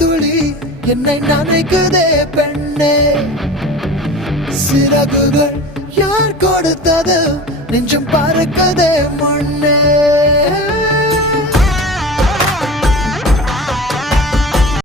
துளி என்னை நினைக்குதே பெண்ணே. சிறகுகள் யார் கொடுத்தது, நெஞ்சம் பறக்குதே முன்னே.